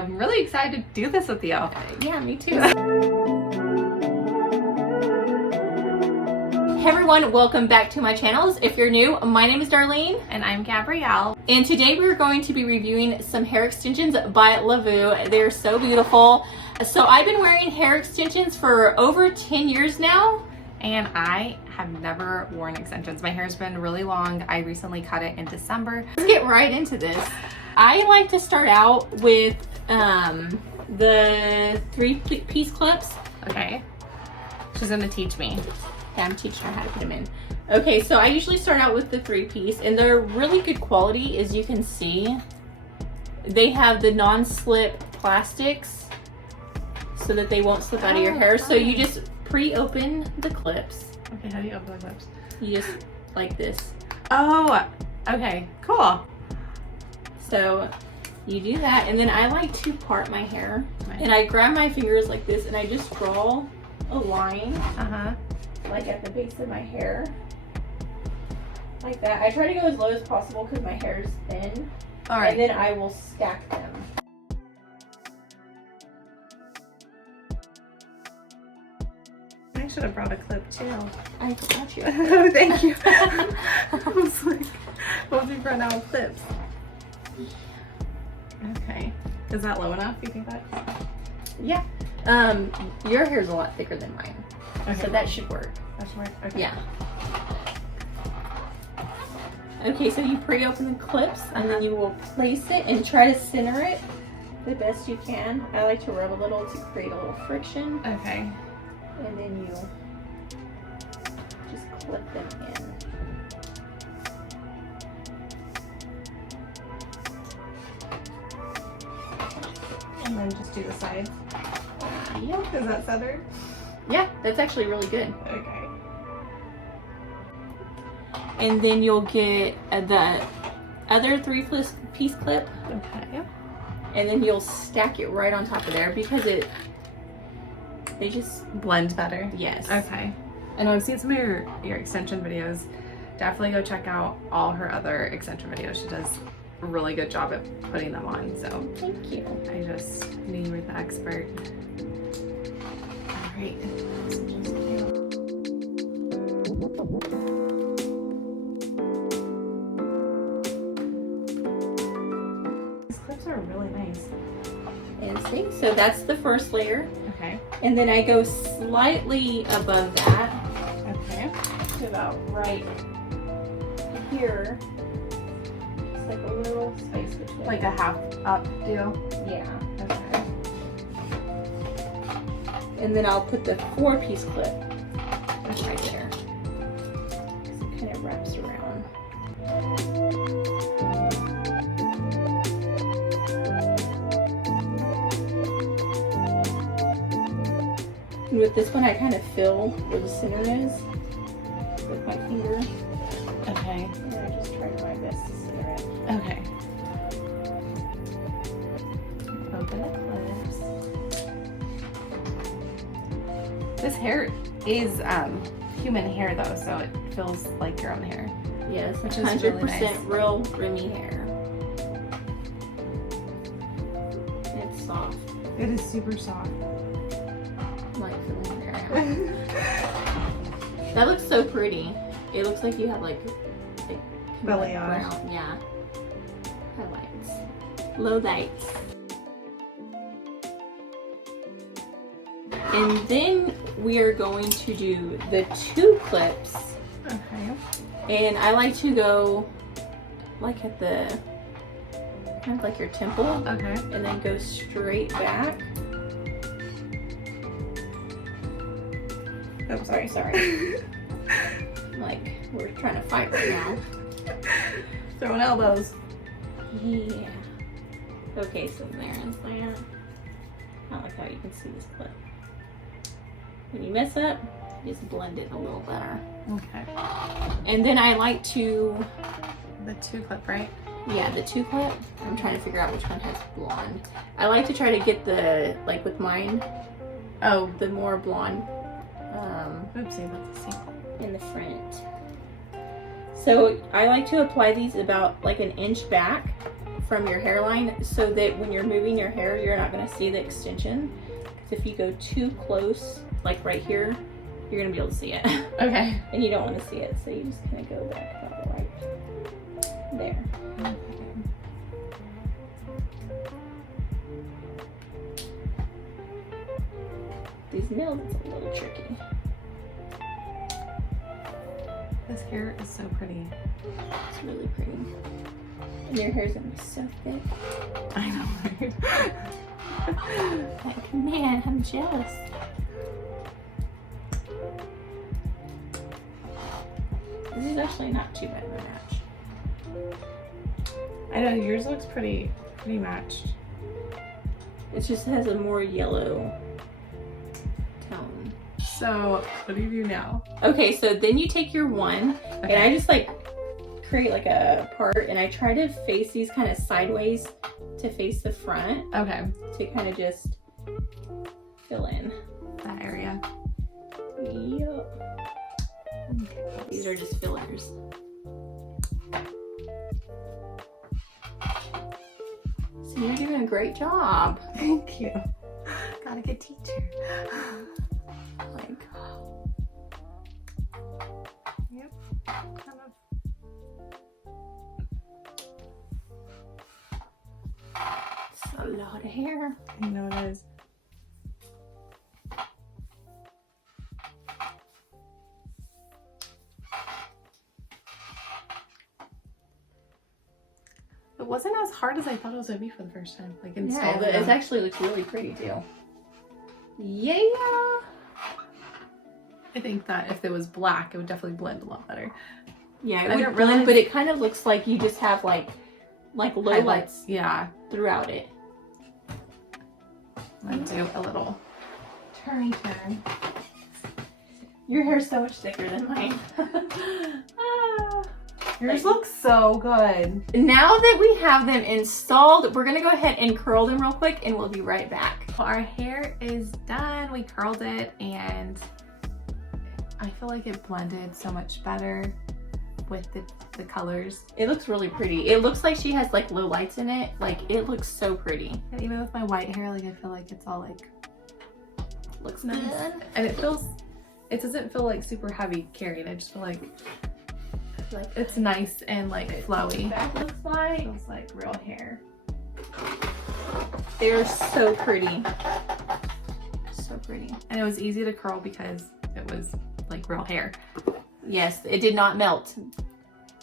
I'm really excited to do this with you. Yeah, me too. Hey everyone, welcome back to my channels. If you're new, my name is Darlene. And I'm Gabrielle. And today we're going to be reviewing some hair extensions by Lavu. They're so beautiful. So I've been wearing hair extensions for over 10 years now. And I have never worn extensions. My hair's been really long. I recently cut it in December. Let's get right into this. I like to start out with the 3-piece clips. Okay. She's gonna teach me. Okay, I'm teaching her how to put them in. Okay, so I usually start out with the 3-piece, and they're really good quality, as you can see. They have the non-slip plastics so that they won't slip out of your hair. So you just pre-open the clips. Okay, how do you open the clips? You just like this. Oh, okay, cool. So you do that, and then I like to part my hair. And I grab my fingers like this, and I just draw a line. Like at the base of my hair. Like that. I try to go as low as possible because my hair is thin. All right. And then I will stack them. I should have brought a clip too. I got you. Oh, thank you. I was like, what if we run out of clips? Okay. Is that low enough? You think that's? Yeah. Your hair's a lot thicker than mine. Okay. So that should work. That should work? Okay. Yeah. Okay, so you pre-open the clips and then you will place it and try to center it the best you can. I like to rub a little to create a little friction. Okay. And then you just clip them in. And then just do the sides. Yep. Is that centered? Yeah, that's actually really good. Okay. And then you'll get the other 3-piece clip, Okay. and then you'll stack it right on top of there because they just, Blend better? yes. Okay. And I've seen some of your extension videos. Definitely go check out all her other extension videos. She does a really good job at putting them on. So Thank you. I just knew you were the expert. All right. These clips are really nice. And see, so that's the first layer. Okay. And then I go slightly above that Okay. to about right here. It's like a little space between. Like a half up deal. Yeah. Okay. And then I'll put the 4-piece clip right there. So it kind of wraps around. And with this one, I kind of fill where the center is with my finger. Okay. And I just try my best to center it. Okay. Open the clips. This hair is human hair though, so it feels like your own hair. Yes, Which which is 100% really nice. real Remy hair. And it's soft. It is super soft. I'm like feeling your hair. That looks so pretty. It looks like you have like Balayage. brown, yeah. Highlights. Low lights. And then we are going to do the 2 clips. Okay. And I like to go like at the, kind of like your temple. Okay. And then go straight back. Oh, Sorry. Like, we're trying to fight right now. Throwing elbows. Yeah. Okay, so there's that. I like how you can see this clip. When you mess up, just blend it a little better. Okay. And then I like to, The 2 clip, right? yeah, the 2 clip. I'm trying to figure out which one has blonde. I like to try to get the, like with mine, Oh, the more blonde oopsie, let's see. in the front. So I like to apply these about like an inch back from your hairline so that when you're moving your hair, you're not gonna see the extension. Because if you go too close, like right here, you're gonna be able to see it. Okay. And you don't want to see it, so you just kind of go back about right there. Okay. These nails, it's a little tricky. This hair is so pretty. It's really pretty. And your hair's gonna be so thick. I know, right? Like, man, I'm jealous. This is actually not too bad of a match. I know, yours looks pretty matched. It just has a more yellow tone. So, what do you do now? Okay, so then you take your one, Okay. and I just like create like a part, and I try to face these kind of sideways to face the front Okay. to kind of just fill in. That area. Yep. Okay. These are just fillers. So you're doing a great job. Thank you. Got a good teacher. Like, Yep. Kind of. it's a lot of hair. I know it is. It wasn't as hard as I thought it was gonna be for the first time. Like installing It them. actually looks really pretty too. Yeah. I think that if it was black, it would definitely blend a lot better. Yeah, it I would didn't blend, realize- but it kind of looks like you just have like low lights Yeah. throughout it. I'm gonna do a little turn. Your hair's so much thicker than mine. Ah. Yours looks so good. Now that we have them installed, we're gonna go ahead and curl them real quick and we'll be right back. Our hair is done. We curled it and I feel like it blended so much better with the colors. It looks really pretty. It looks like she has like low lights in it. Like it looks so pretty. And even with my white hair, like I feel like it's all like Looks nice. good. And it doesn't feel like super heavy carrying. I just feel like it's nice and like flowy. Back looks like. Feels like real hair. They're so pretty. So pretty. And it was easy to curl because it was like real hair. Yes, it did not melt.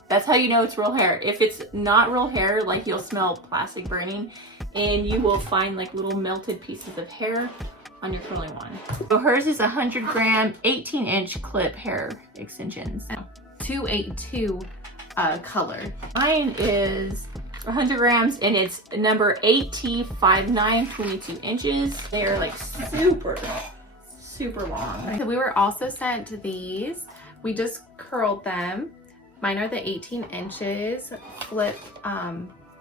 That's how you know it's real hair. If it's not real hair, like you'll smell plastic burning and you will find like little melted pieces of hair on your curling one. So hers is 100 gram, 18-inch clip hair extensions. 282 color. Mine is 100 grams and it's number AT59, 22 inches. They are like super long. So we were also sent these. We just curled them. Mine are the 18 inches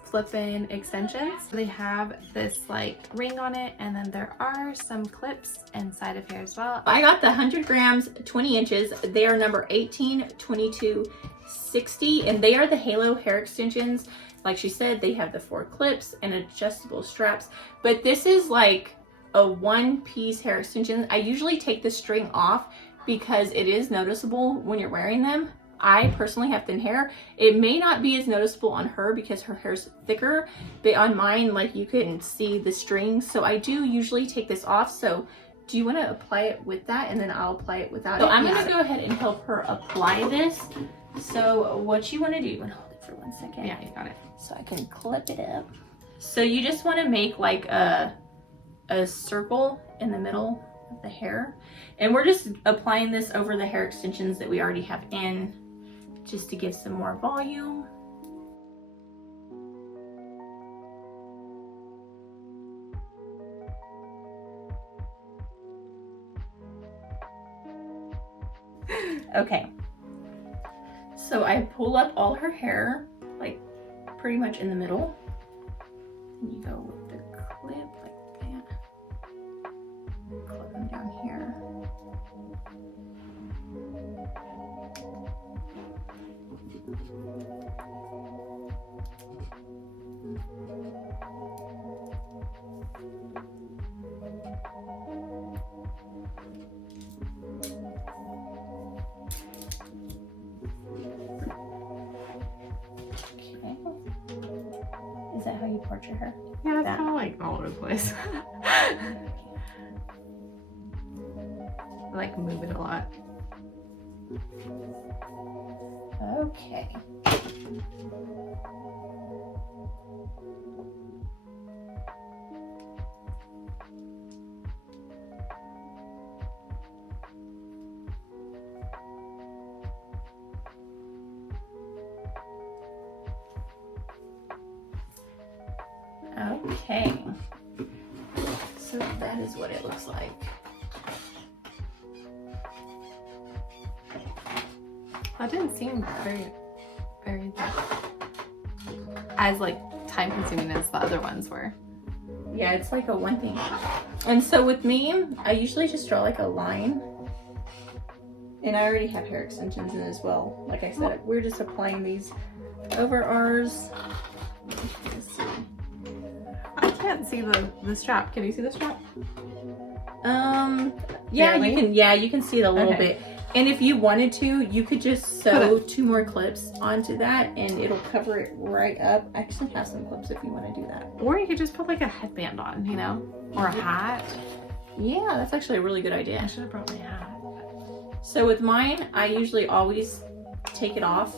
flip-in extensions. They have this like ring on it, and then there are some clips inside of here as well. I got the 100 grams, 20 inches. They are number 18, 22, 60, and they are the Halo hair extensions. Like she said, they have the 4 clips and adjustable straps, but this is like a one-piece hair extension. I usually take the string off because it is noticeable when you're wearing them. I personally have thin hair. It may not be as noticeable on her because her hair's thicker, but on mine, like you can see the strings. So I do usually take this off. So do you want to apply it with that and then I'll apply it without it? So I'm going to go ahead and help her apply this. So what you want to do, you want to hold it for 1 second? Yeah, you got it. So I can clip it up. So you just want to make like a circle in the middle of the hair. And we're just applying this over the hair extensions that we already have in, just to give some more volume. Okay, so I pull up all her hair, like pretty much in the middle. And you go with the clip like that. Clip them down here. towards your hair. Yeah, it's kind of like all over the place. I like move it a lot. Okay. Okay. So that is what it looks like. That didn't seem very as like time consuming as the other ones were. Yeah, it's like a one thing. And so with me, I usually just draw like a line. And I already have hair extensions in as well. Like I said, we're just applying these over ours. Let's see. I can't see the strap. Can you see the strap? Yeah, Barely? you can see it a little bit. And if you wanted to, you could just sew 2 more clips onto that and it'll cover it right up. I actually have some clips if you want to do that. Or you could just put like a headband on, you know? Or a hat. Yeah, that's actually a really good idea. I should have brought my hat. So with mine, I usually always take it off.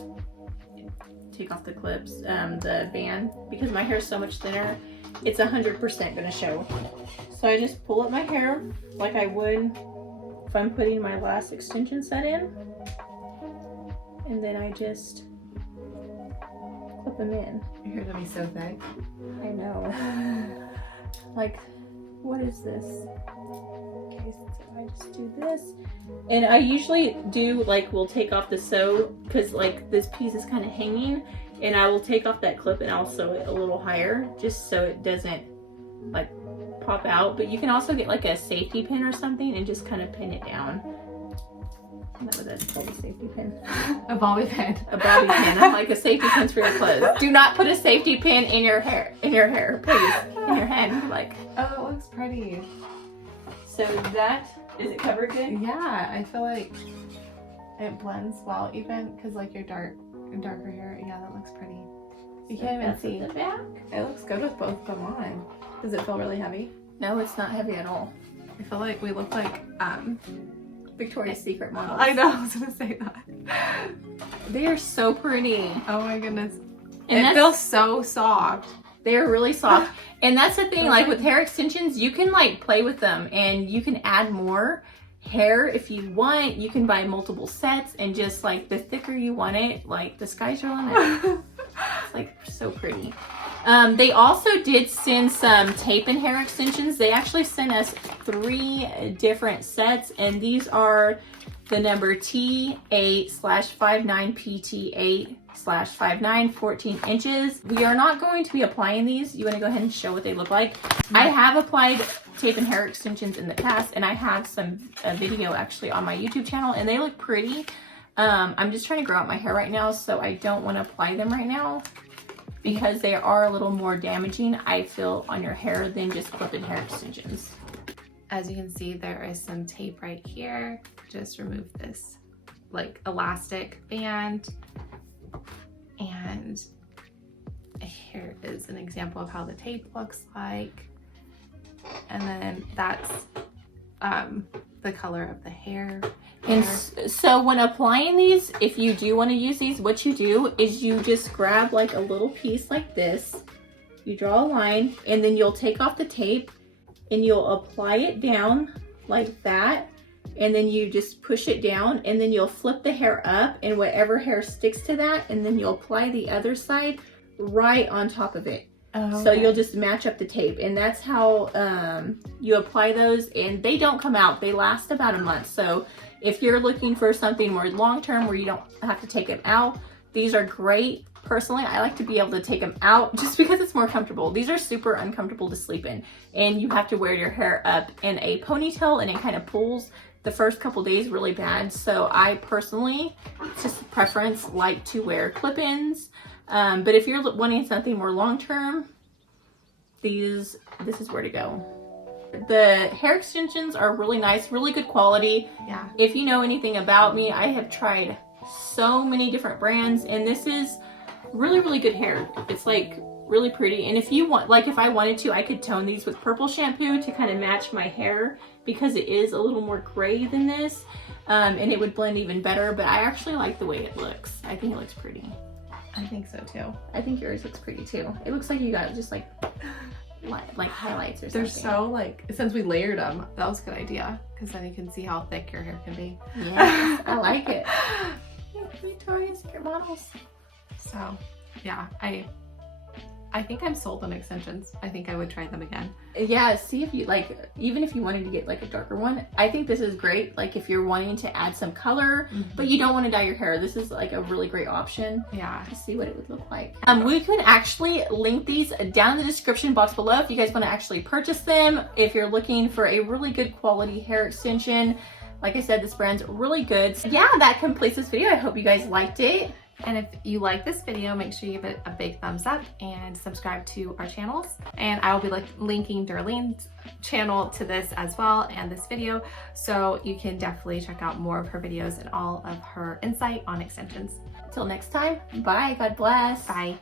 Take off the clips, the band, because my hair is so much thinner, it's 100% gonna show. So I just pull up my hair like I would if I'm putting my last extension set in. And then I just clip them in. Your hair's gonna be so thick. I know. Like, what is this? Okay, so I just do this. And I usually do, like, we'll take off the sew, because, like, this piece is kind of hanging. And I will take off that clip and I'll sew it a little higher, just so it doesn't, like, pop out. But you can also get, like, a safety pin or something and just kind of pin it down. That was a safety pin. A bobby pin. A bobby pin. I'm like, a safety pin's for your clothes. Do not put a safety pin in your hair, please. In your hand, like. Oh, it looks pretty. So that, is it covered good? Yeah, I feel like it blends well, even because like your darker hair. Yeah, that looks pretty. You can't even see the back. It looks good with both of them on. Does it feel really heavy? No, it's not heavy at all. I feel like we look like Victoria's Secret models. I know, I was gonna say that. They are so pretty. Oh my goodness. And it feels so soft. They're really soft. And that's the thing, like with hair extensions, you can like play with them and you can add more hair if you want. You can buy multiple sets and just like the thicker you want it, like the sky's your limit. It's like so pretty. They also did send some tape and hair extensions. They actually sent us 3 different sets, and these are the number T8/59PT8/59, 14 inches. We are not going to be applying these. You want to go ahead and show what they look like? I have applied tape and hair extensions in the past, and I have some video actually on my YouTube channel, and they look pretty. I'm just trying to grow out my hair right now, so I don't want to apply them right now, because they are a little more damaging, I feel, on your hair than just clip-in hair extensions. As you can see, there is some tape right here. Just remove this like elastic band. And here is an example of how the tape looks like. And then that's the color of the hair. And so when applying these, if you do want to use these, what you do is you just grab like a little piece like this, you draw a line, and then you'll take off the tape and you'll apply it down like that, and then you just push it down, and then you'll flip the hair up, and whatever hair sticks to that, and then you'll apply the other side right on top of it. Oh, okay. So you'll just match up the tape, and that's how you apply those, and they don't come out. They last about a month. So if you're looking for something more long-term where you don't have to take them out, these are great. Personally, I like to be able to take them out just because it's more comfortable. These are super uncomfortable to sleep in, and you have to wear your hair up in a ponytail, and it kind of pulls the first couple days really bad. So I personally, it's just a preference, like to wear clip-ins. But if you're wanting something more long-term, this is where to go. The hair extensions are really nice, really good quality. Yeah. If you know anything about me, I have tried so many different brands, and this is really, really good hair. It's like really pretty. And if you want, like if I wanted to, I could tone these with purple shampoo to kind of match my hair because it is a little more gray than this. And it would blend even better, but I actually like the way it looks. I think it looks pretty. I think so too. I think yours looks pretty too. It looks like you got just like highlights or something. They're so like, since we layered them, that was a good idea because then you can see how thick your hair can be. Yes, I like it. Victoria's Secret models. So yeah, I think I'm sold on extensions. I think I would try them again. Yeah, see if you like, even if you wanted to get like a darker one, I think this is great. Like if you're wanting to add some color, but you don't want to dye your hair, this is like a really great option. Yeah. To see what it would look like. We can actually link these down in the description box below if you guys want to actually purchase them. If you're looking for a really good quality hair extension, like I said, this brand's really good. So yeah, that completes this video. I hope you guys liked it. And if you like this video, make sure you give it a big thumbs up and subscribe to our channels. And I will be linking Darlene's channel to this as well and this video. So you can definitely check out more of her videos and all of her insight on extensions. Until next time, bye, God bless. Bye.